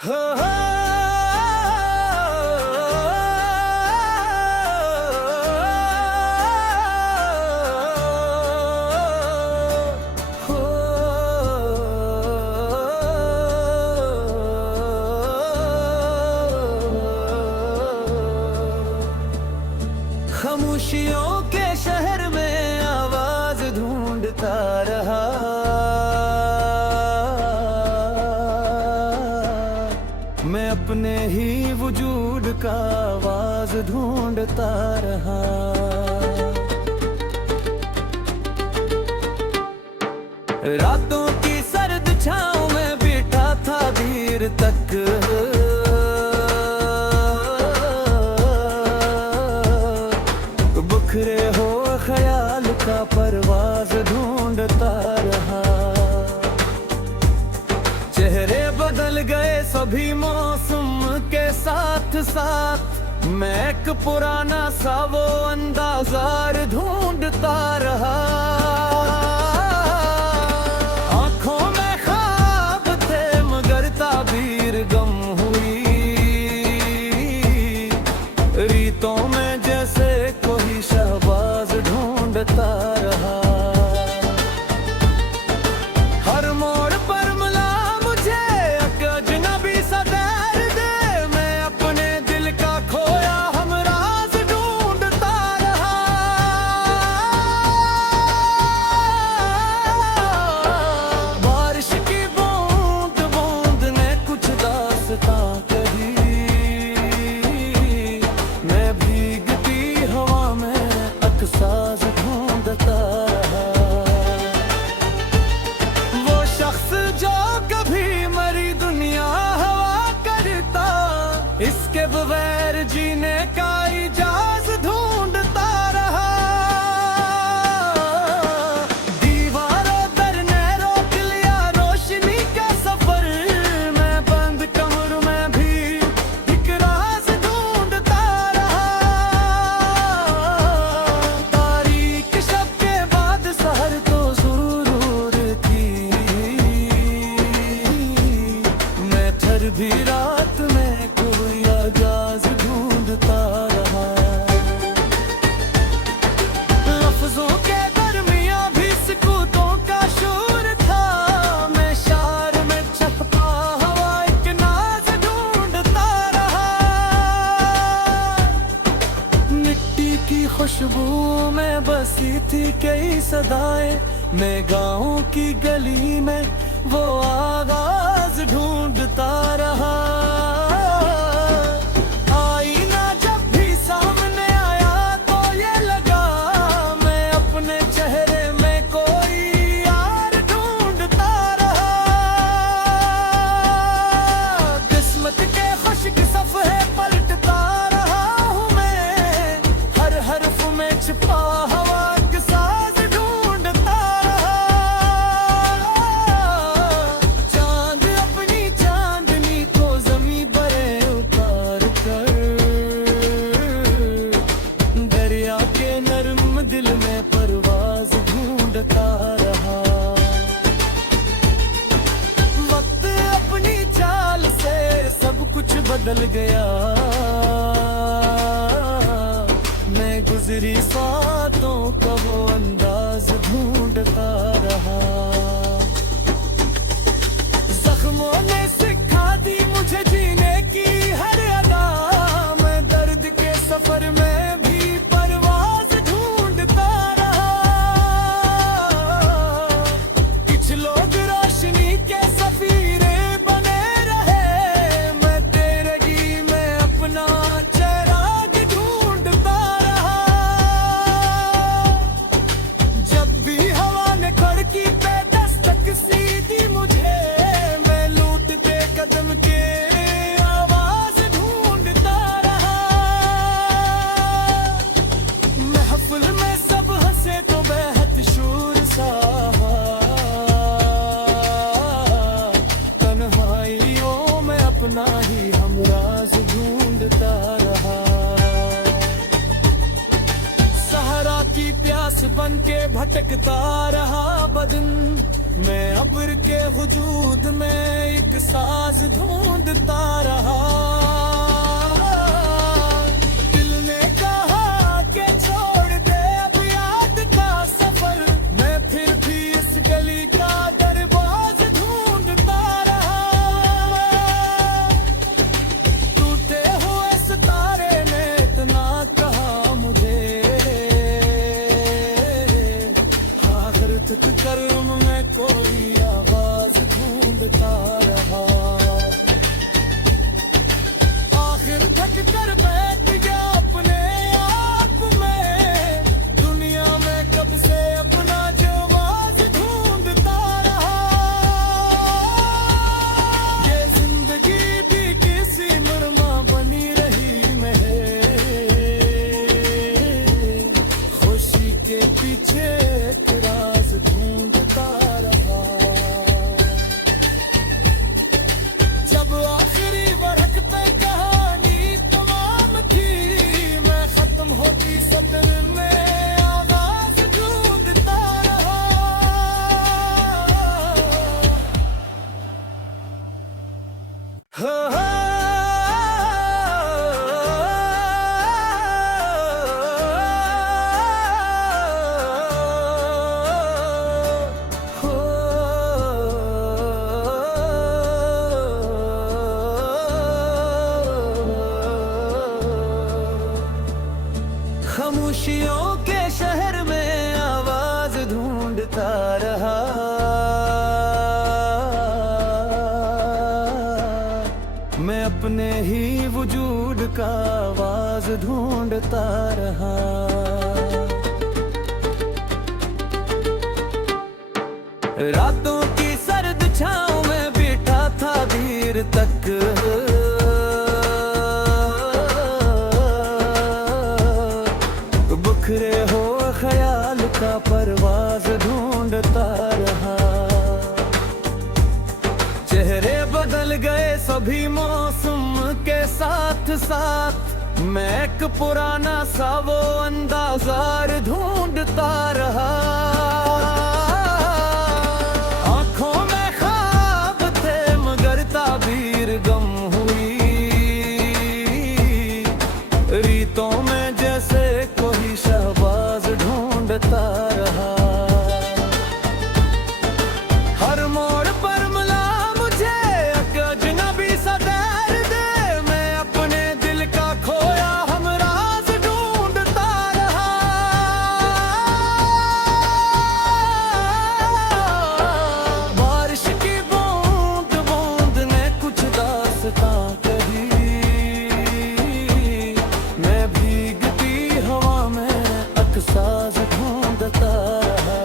हो हो हो खामोशियों के शहर में आवाज ढूंढता रहा। मैं अपने ही वजूद का आवाज ढूंढता रहा। रातों की सर्द छांव में बैठा था देर तक। बिखरे हो ख्याल का परवाज ढूंढता रहा। चेहरे बदल गए सभी मौसम के साथ साथ। मैं एक पुराना सा वो अंदाज़ार ढूंढता रहा। आंखों में ख्वाब थे मगर ताबीर गम हुई। रीतों में जैसे कोई शहबाज ढूंढता रहा। हर मोड़ पर मिला मुझे एक अजनबी सा दर्द। मैं अपने दिल का खोया हमराज ढूंढता रहा। बारिश की बूंद बूंद ने कुछ दास्तां कही। मैं भीगती हवा में अकसाज ढूंढता रहा। वो शख्स जो कभी मरी दुनिया हवा करता। इसके बगैर जीने का इजाज ढूंढता रहा। दीवारों दर ने रोक लिया रोशनी का सफर। मैं बंद कमर में भी एक राज ढूंढता रहा। तारीख शब के बाद सहर तो जरूर थी। मैं थर भी रात में कोई आगाज ढूंढता रहा। लफ्जों के दरमियां भी सुकूतों का शोर था। मैं शार में छपा हवा एक नाज ढूंढता रहा। मिट्टी की खुशबू में बसी थी कई सदाएं। मैं गाँव की गली में वो आवाज ढूंढता रहा। आईना जब भी सामने आया तो ये लगा मैं अपने चेहरे में कोई यार ढूंढता रहा। किस्मत के खुश्क सफ़े पलटता रहा हूँ मैं। हर हर्फ में छिपा हवा के साज ढूंढता रहा। चांद अपनी चांदनी को ज़मीं पर उतार कर। दरिया के नर्म दिल में परवाज ढूंढता रहा। वक्त अपनी चाल से सब कुछ बदल गया। मैं गुजरी सातों का वो अंदाज ढूंढता रहा। जख्मों ने सिखा दी मुझे जीने की हर अदा। मैं दर्द के सफर में भी परवाज ढूंढता रहा। कुछ लोग रोशनी के सफीरे बने रहे। मैं तेरगी में अपना चिराग ढूंढता रहा। जब भी हवा ने खड़की पे दस्तक सी दी मुझे। मैं लूटते कदम के आवाज ढूंढता रहा। महफिल में सब हंसे तो बेहद शूर सा। तन्हाइयों में अपना ही हमराज ढूंढता रहा। सहारा की प्यास बन के भटकता रहा बदन। मैं अब्र के वजूद में एक साज ढूंढता रहा। दिल ने कहा कि छोड़ दे अब याद का सफर, मैं फिर भी इस गली का दरवाज ढूंढता रहा। टूटे हुए सितारे ने इतना कहा मुझे, आखिर तक कर्म में कोई आवाज ढूंढता रहा। आखिर थक कर बैठ गया अपने आप में, दुनिया में कब से अपना जवाब ढूंढता रहा। ये जिंदगी भी किसी मरमा बनी रही मेरे, खुशी के पीछे एक राज ढूंढता रहा। जब आखिरी बरख पे कहानी तमाम थी, मैं खत्म होती सतर में आवाज ढूंढता रहा। हो खामोशियों के शहर में आवाज ढूंढता रहा। मैं अपने ही वजूद का आवाज ढूंढता रहा। रातों की सर्द छाँव में बैठा था देर तक, बिखरे हो ख्याल का परवाज ढूंढता रहा। चेहरे बदल गए सभी मौसम के साथ साथ, मैं एक पुराना सा वो अंदाज़ार ढूंढता रहा। आंखों में ख्वाब थे मगर ताबीर गम हुई, रीतों में जैसे कोई शहबाज ढूंढता रहा। हर मोड़ पर मिला मुझे एक अजनबी सा दर्द, मैं अपने दिल का खोया हमराज ढूंढता रहा। बारिश की बूंद बूंद ने कुछ दास्तां कही, मैं भीगती हवा में अकसाज ढूंढता रहा।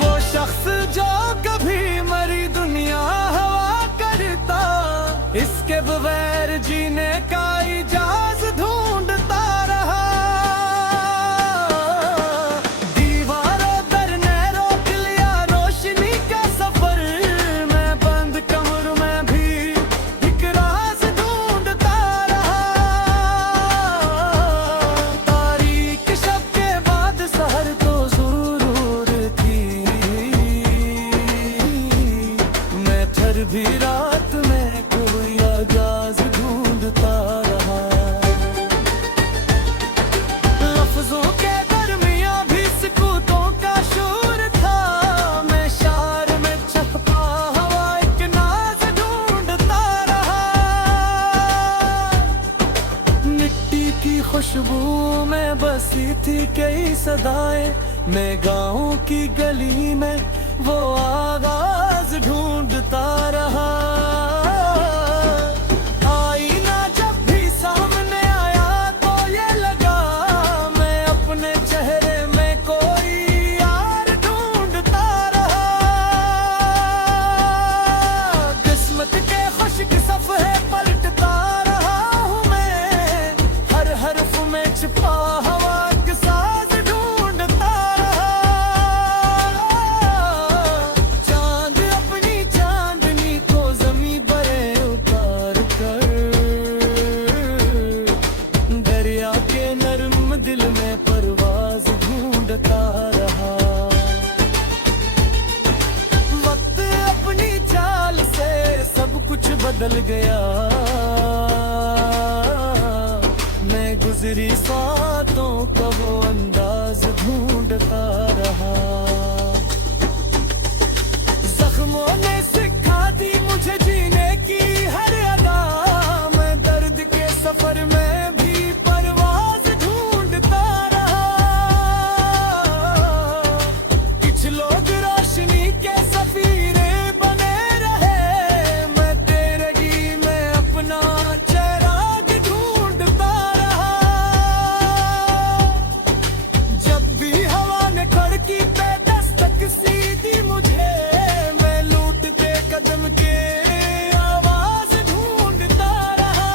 वो शख्स जो कभी मरी दुनिया हवा करता, इसके बगैर जीने का इजाज ढूंढता रहा। दीवारों दर ने रोक लिया रोशनी का सफर, मैं बंद कमर में भी एक राज ढूंढता रहा। तारीख शब के बाद सहर तो जरूर थी, मैं फिर भी रात में कोई आगाज ढूंढता रहा। लफ्जों के दरमियां भी सुकूतों का शोर था, मैं शार में छपा हवा एक नाज ढूंढता रहा। मिट्टी की खुशबू में बसी थी कई सदाएं, मैं गाँव की गली में वो आवाज ढूंढता रहा। आईना जब भी सामने आया तो ये लगा, मैं अपने चेहरे में कोई यार ढूंढता रहा। किस्मत के खुश्क सफ़े पलटता रहा हूँ मैं, हर हर्फ में छिपा हवा के साज ढूंढता रहा। चांद अपनी चांदनी बदल गया। मैं गुजरी सातों का वो अंदाज ढूंढता रहा। जख्मों ने सिखा दी मुझे जीने की हर अदा। मैं दर्द के सफर में भी परवाज ढूंढता रहा। कुछ लोग रोशनी के सफीरे बने रहे। मैं तेरे ही में अपना चिराग ढूंढता रहा। जब भी हवा ने खिड़की पे दस्तक सी दी मुझे, कदम के आवाज ढूंढता रहा।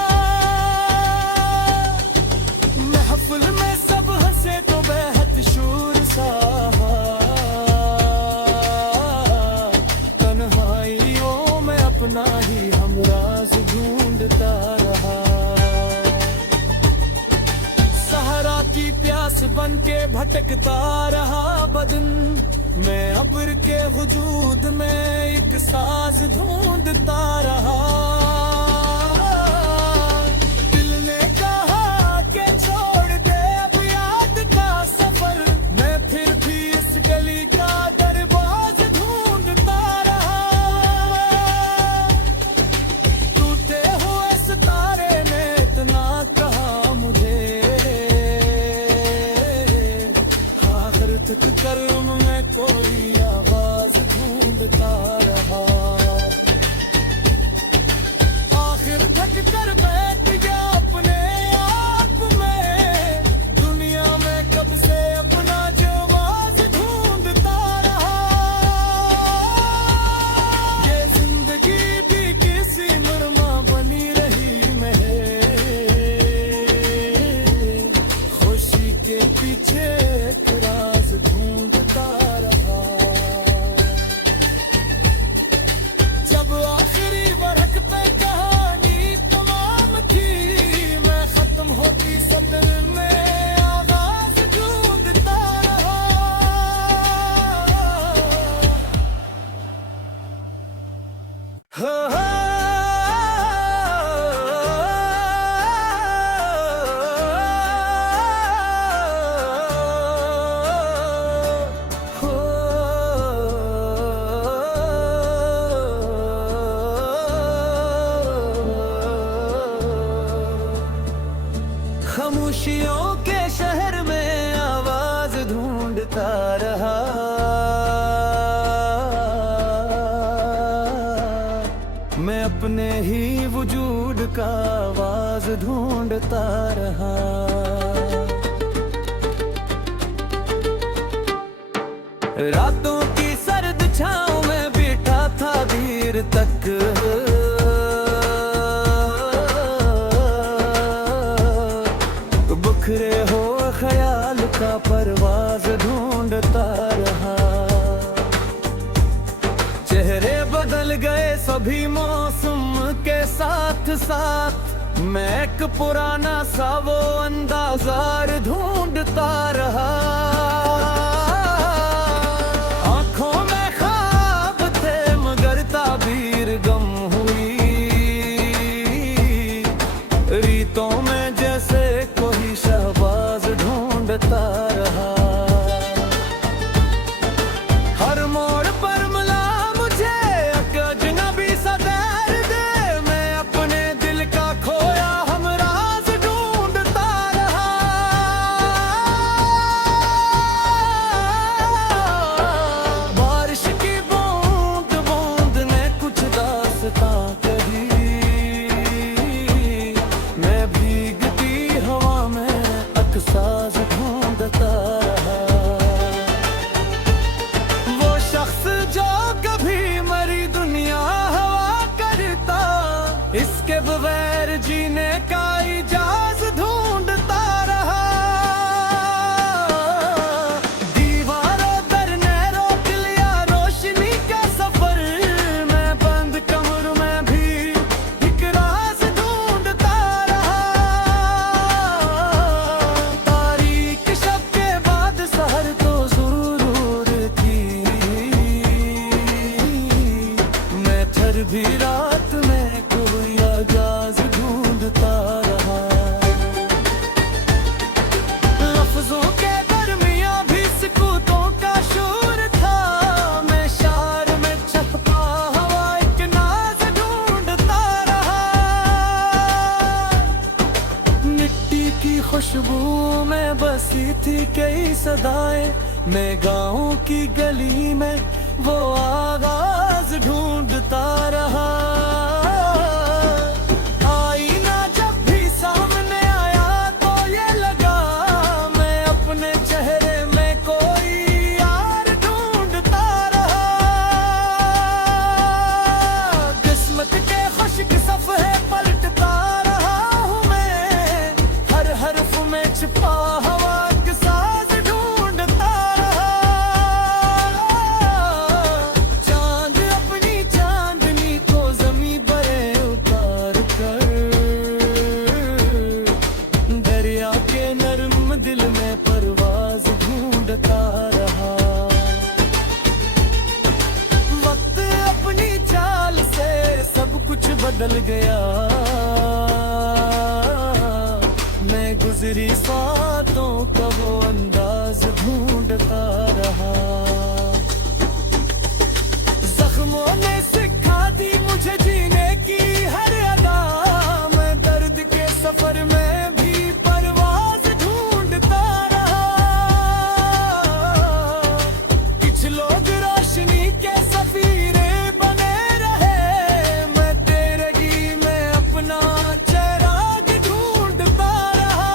महफिल में सब हंसे तो बेहद शूर सा। तन्हाइयों में अपना ही हमराज ढूंढता रहा। सहारा की प्यास बन के भटकता रहा बदन। मैं अब्र के वजूद में एक साज ढूंढता रहा। दिल ने कहा कि छोड़ दे अब याद का सफर। मैं फिर भी इस गली का दरवाज ढूंढता रहा। टूटे हुए सितारे ने इतना कहा मुझे, आखिर तक कर्म में कोई आवाज ढूंढता रहा। आखिर थक कर बैठ गया अपने आप में। दुनिया में कब से अपना जवाब ढूंढता रहा। ये जिंदगी भी किसी मरमा बनी रही मेरे। खुशी के पीछे एक राज ढूंढता रहा। जब आखिरी बरख पे कहानी तमाम थी, मैं खत्म होती सतर में आवाज ढूंढता रहा। हो खामोशियों के शहर में आवाज ढूंढता रहा। मैं अपने ही वजूद का आवाज ढूंढता रहा। रातों की सर्द छांव में बैठा था देर तक। बिखरे हो ख्याल का परवाज ढूंढता रहा। चेहरे बदल गए सभी मौसम के साथ साथ। मैं एक पुराना सा वो अंदाज़ार ढूंढता रहा। आंखों में ख्वाब थे मगर ताबीर गम हुई। रीतों में जैसे कोई शहबाज ढूंढता रहा। हर मोड़ पर मिला मुझे एक अजनबी सा दर्द। मैं अपने दिल का खोया हमराज ढूंढता रहा। बारिश की बूंद बूंद ने कुछ दास्तां कही। मैं भीगती हवा में अकसाज ढूंढता रहा। वो शख्स जो कभी मरी दुनिया हवा करता, इसके बगैर जीने का इजाज ढूंढता रहा। दीवारों दर ने रोक लिया रोशनी का सफर। मैं बंद कमर में भी एक राज ढूंढता रहा। तारीख शब के बाद सहर तो जरूर थी। मैं थर भी रात में खुशबू में बसी थी कई सदाएं, मैं गाँव की गली में वो आवाज ढूंढता रहा। आईना जब भी सामने आया तो ये लगा मैं अपने चेहरे में कोई यार ढूंढता रहा। किस्मत के खुश्क सफ़े पलटता रहा हूँ मैं, हर हर्फ में छिपा हवा के साथ ढूंढता रहा। चांद अपनी चांदनी को ज़मीं परे उतार कर, दरिया के नर्म दिल में परवाज ढूंढता रहा। वक्त अपनी चाल से सब कुछ बदल गया, मैं गुजरी सातों का वो अंदाज ढूंढता रहा। जख्मों ने सिखा दी मुझे जीने की हर अदा, मैं दर्द के सफर में भी परवाज ढूंढता रहा। कुछ लोग रोशनी के सफीरे बने रहे, मैं तेरगी में अपना चिराग ढूंढता रहा।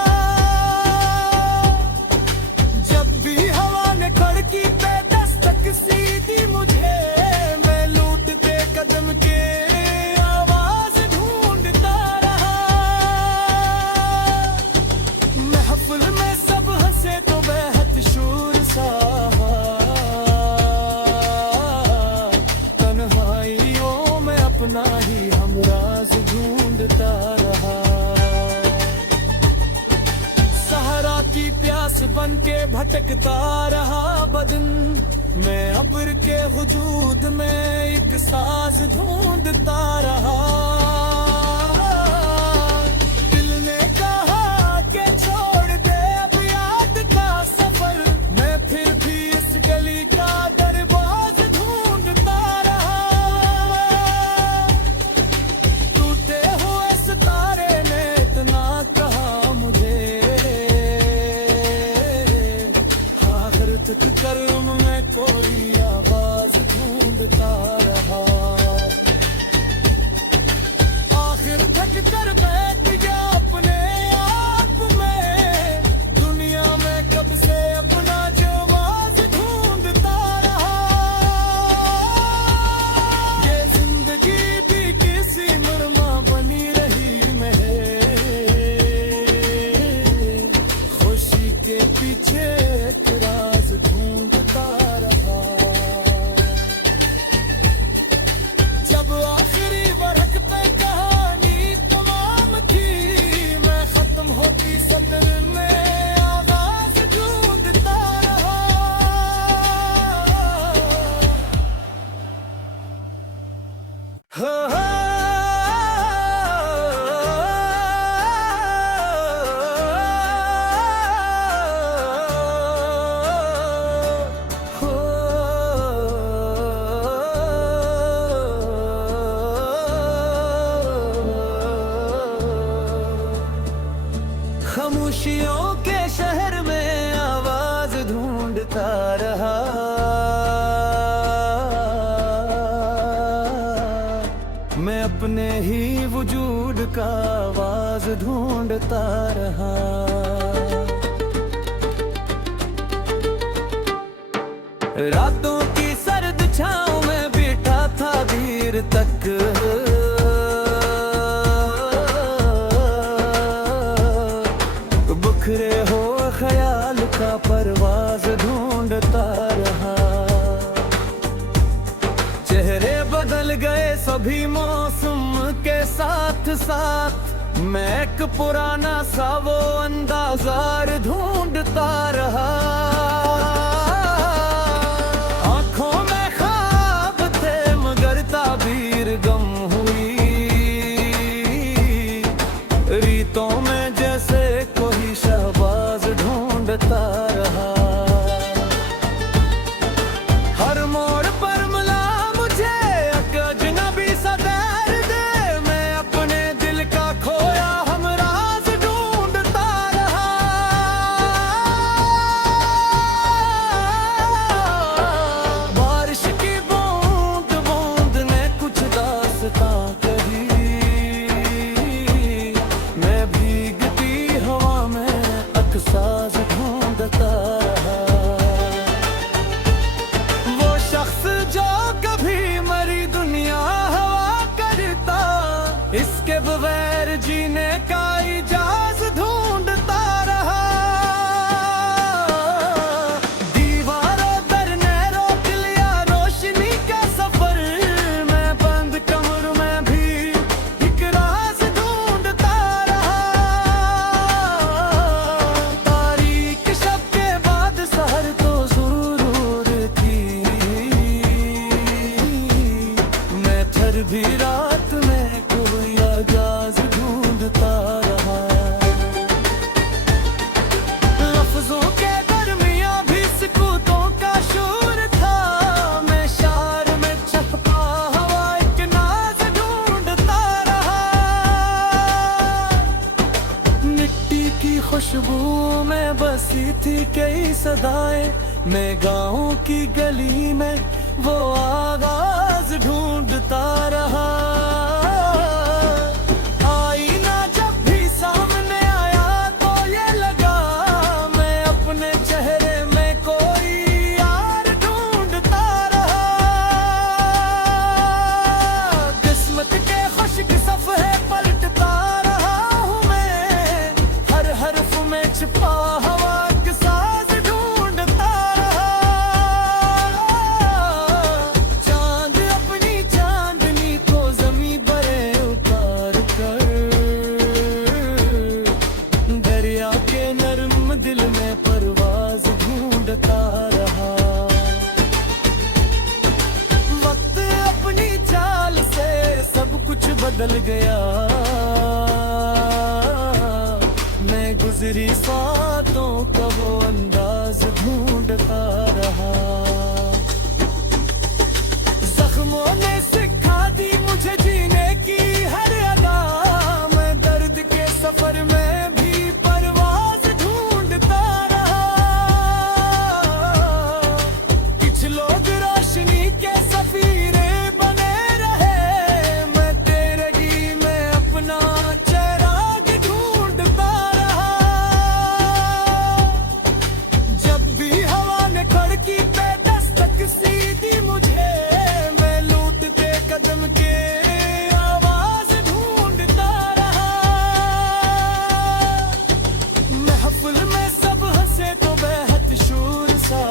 जब भी हवा ने खिड़की पे दस्तक सी दी मुझे, मैं लूटते कदम के आवाज ढूंढता रहा। महफिल में सब हंसे तो बेहद शूर सा, तन्हाइयों में अपना ही हमराज ढूंढता रहा। सहारा की प्यास बन के भटकता रहा बदन, मैं अब्र के वजूद में एक साज ढूंढता रहा। दिल ने कहा कि छोड़ दे अब याद का सफर, मैं फिर भी इस गली का दरवाज ढूंढता रहा। टूटे हुए सितारे ने इतना कहा मुझे, आखिर तक कर्म में कोई आवाज ढूंढता रहा। आखिर थक कर बैठ गया अपने आप में, दुनिया में कब से अपना जवाब ढूंढता रहा। ये जिंदगी भी किसी मरमा बनी रही मेरे, खुशी के पीछे एक राज ढूंढता रहा। जब आखिरी बरख पे कहानी तमाम थी, मैं खत्म होती सतर में आवाज ढूंढता रहा। हो खामोशियों के शहर में आवाज ढूंढता रहा। मैं अपने ही वजूद का आवाज ढूंढता रहा। रातों की सर्द छाँव में बैठा था देर तक, बिखरे हो ख्याल का परवाज ढूंढता रहा। चेहरे बदल गए सभी मौसम के साथ साथ, मैं एक पुराना सा वो अंदाज़ार ढूंढता रहा। आंखों में ख्वाब थे मगर ताबीर गम हुई, रीतों में जैसे कोई शहबाज ढूंढता रहा। हर मोड़ पर मिला मुझे एक अजनबी सा दर्द, मैं अपने दिल का खोया हमराज ढूंढता रहा। बगैर जीने का इजाज़ ढूंढता रहा। दीवारों दरने रोक लिया रोशनी का सफर, मैं बंद कमर में भी एक राज ढूंढता रहा। तारीख शब के बाद सहर तो जरूर थी, मैं फिर भी रात में कोई आगाज ढूंढता रहा। लफ्जों के दरमियां भी सुकूतों का शोर था, मैं शार में छपा हवा एक नाज ढूंढता रहा। मिट्टी की खुशबू में बसी थी कई सदाएं, मैं गाँव की गली में वो आगाज ढूंढता रहा। आईना जब भी सामने आया तो ये लगा, मैं अपने चेहरे में कोई यार ढूंढता रहा। किस्मत के खुश्क सफ़े पलटता रहा हूँ मैं, हर हर्फ में छिपा हवा के साज ढूंढता रहा। चांद अपनी चांदनी को ज़मीं बरे उतार कर, दरिया के नर्म दिल में परवाज ढूंढता रहा। वक्त अपनी चाल से सब कुछ बदल गया, मैं गुजरी सातों का वो अंदाज ढूंढता रहा। जख्मों ने सिखा दी मुझे जीने की हर अदा, मैं दर्द के सफर में भी परवाज ढूंढता रहा। कुछ लोग रोशनी के सफीरे बने रहे, मैं तेरगी में अपना चराग ढूंढता रहा। जब भी हवा ने खड़की पे दस्तक सी दी मुझे, मैं लूटते कदम के आवाज ढूंढता रहा। महफिल में सब हंसे तो बेहद शूर सा,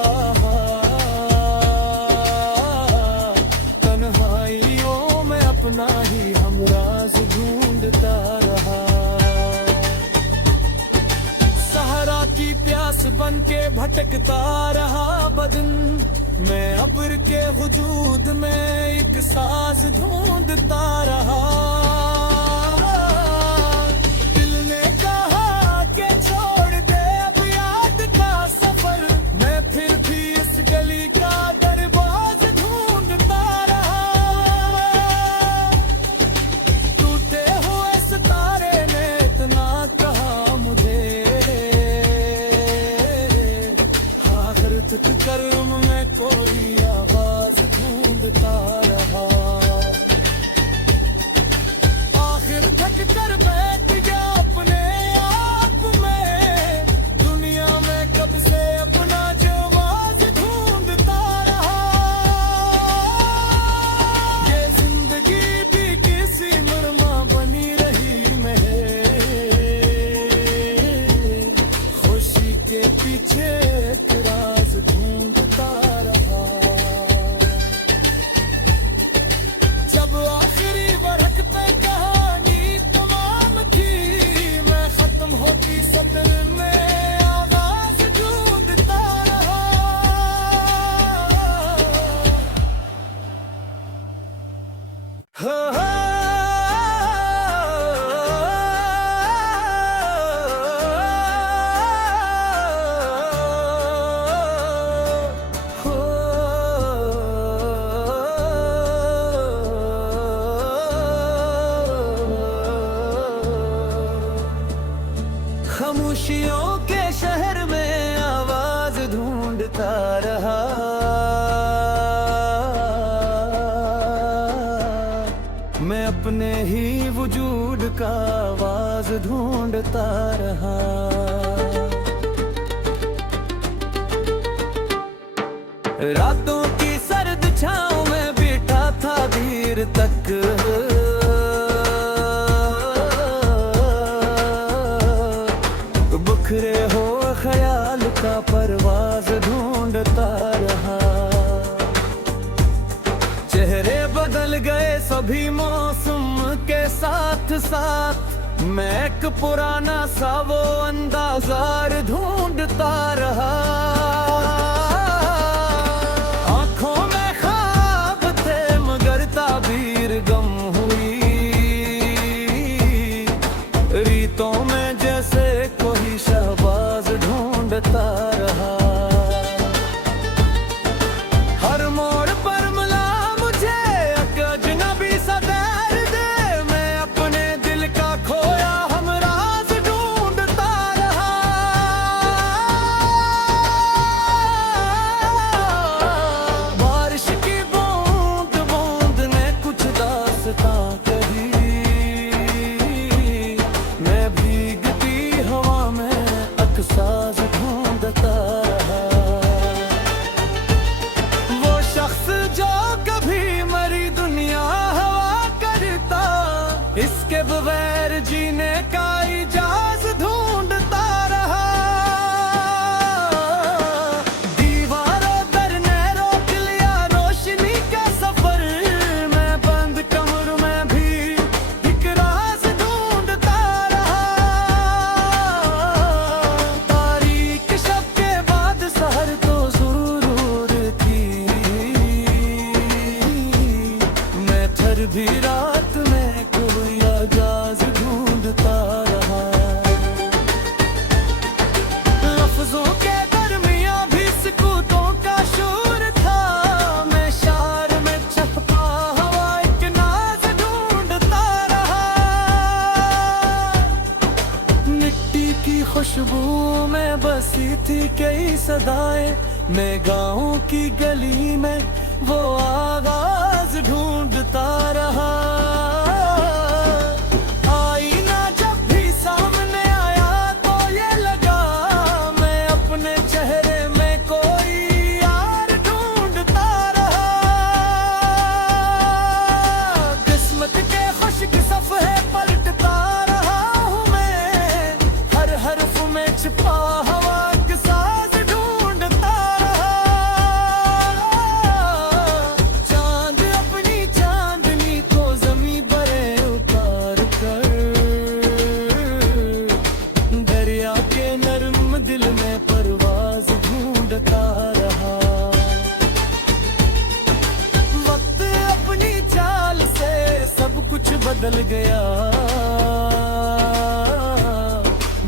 तन्हाइयों में अपना ही हमराज ढूंढता रहा। सहारा की प्यास बन के भटकता रहा बदन, मैं अब्र के वजूद में एक साज ढूंढता रहा। दिल ने कहा कि छोड़ दे अब याद का सफर, मैं फिर भी इस गली का दरवाज ढूंढता रहा। टूटे हुए सितारे ने इतना कहा मुझे, आखिर तक कर्म में कोई आवाज ढूंढता रहा। आखिर थक कर बैठ गया अपने आप में, दुनिया में कब से अपना जवाब ढूंढता रहा। ये जिंदगी भी किसी मरमा बनी रही मेरे, खुशी के पीछे एक राज ढूंढता रहा। जब आखिरी बरख पे कहानी तमाम थी, मैं खत्म होती सतर में आवाज ढूंढता रहा। हो खामोशियों के शहर में आवाज ढूंढता रहा। मैं अपने ही वजूद का आवाज ढूंढता रहा। रातों की सर्द छाँव में बैठा था देर तक, कभी मौसम के साथ साथ मैं एक पुराना सा वो अंदाज़ा ढूंढता रहा। आंखों में ख्वाब थे मगर ताबीर गम हुई, रीतों में जैसे कोई शहबाज ढूंढता रहा। हर मोड़ पर मिला मुझे एक अजनबी सा दर्द, मैं अपने दिल का खोया हम राज ढूंढता रहा। बारिश की बूंद बूंद ने कुछ दास्तां कही, मैं भीगती हवा में अकसाज ढूंढता रहा। वो शख्स जो कभी मरी दुनिया हवा करता, इसके बगैर जीने का इजाज ढूंढता रहा। दीवारों दर ने रोक लिया रोशनी का सफर, मैं बंद कमर में भी एक राज ढूंढता रहा। तारीक शब के बाद सहर तो जरूर थी, मैं थर भी रात में कोई आगाज ढूंढता रहा। लफ्जों के दरमियां भी सुकूतों का शोर था, मैं शार में छपा हवा एक नाज ढूंढता रहा। मिट्टी की खुशबू में बसी थी कई सदाएं, मैं गाँव की गली में वो आवाज ढूंढता रहा। आईना जब भी सामने आया तो ये लगा, मैं अपने चेहरे में कोई यार ढूंढता रहा। किस्मत के खुश्क सफ़े पलटता रहा हूँ मैं, हर हर्फ में छिपा हवा के साज ढूंढता रहा। चांद अपनी चांदनी को ज़मीं बरे उतार कर, दरिया के नर्म दिल में परवाज ढूंढता रहा। वक्त अपनी चाल से सब कुछ बदल गया,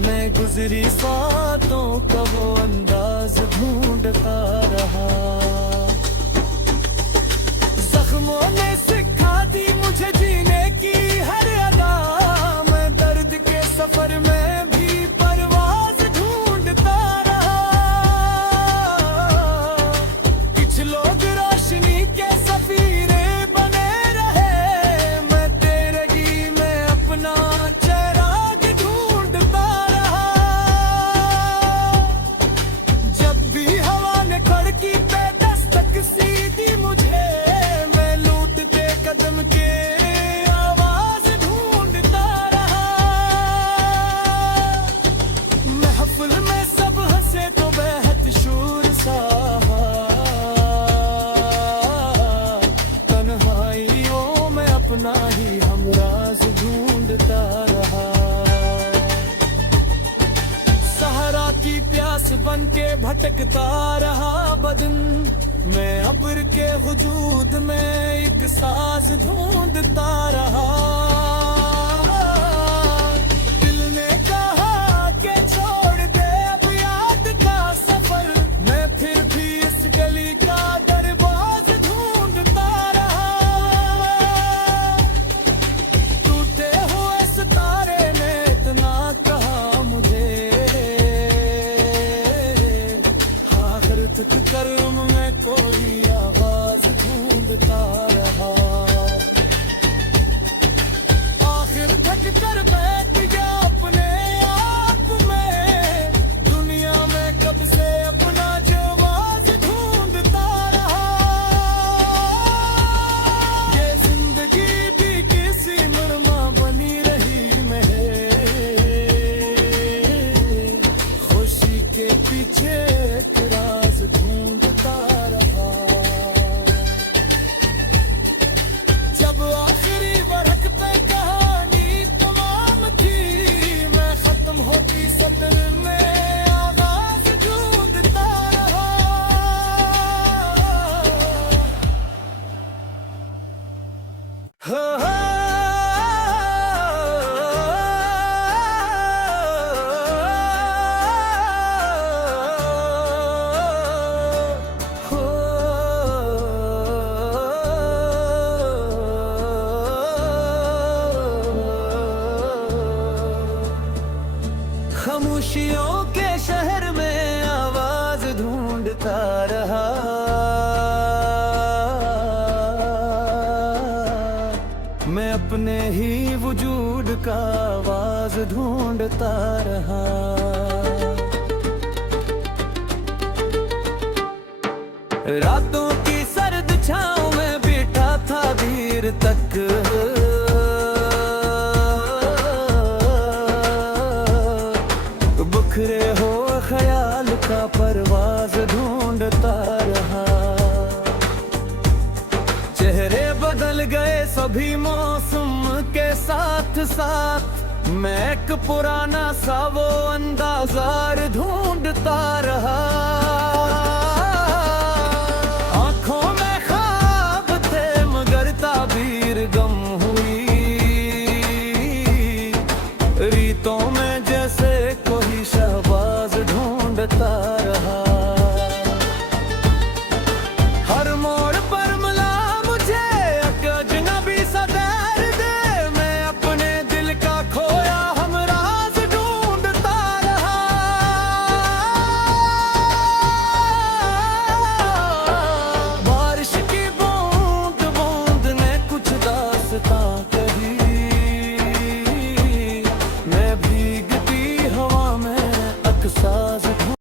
मैं गुजरी सातों का वो अंदाज ढूंढता रहा। जख्मों ने सिखा दी मुझे जीने की हर अदा, मैं दर्द के सफर में भी परवाज ढूंढता रहा। कुछ लोग रोशनी के सफीरे बने रहे, मैं तेरगी में अपना चिराग ढूंढता रहा। जब भी हवा ने खड़की पे दस्तक सी दी मुझे, मैं लूटते कदम के आवाज ढूंढता रहा। महफिल में सब हंसे तो बेहद शूर सा, तन्हाइयों में अपना ही हमराज ढूंढता रहा। सहारा की प्यास बन के भटकता रहा बदन, मैं अब्र के वजूद में एक साज ढूंढता रहा। दिल ने कहा कि छोड़ दे अब याद का सफर, मैं फिर भी इस गली का दरवाज ढूंढता रहा। टूटे हुए सितारे ने इतना कहा मुझे, आखिर तक कर्म में कोई आवाज ढूंढता रहा। आखिर खुशियों के शहर में आवाज ढूंढता रहा। मैं अपने ही वजूद का आवाज ढूंढता रहा। रातों की सर्द छाँव में बैठा था देर तक, बिखरे हो ख्याल का परवाज ढूंढता रहा। चेहरे बदल गए सभी मौसम के साथ साथ, मैं एक पुराना सा वो अंदाज़ार ढूंढता रहा।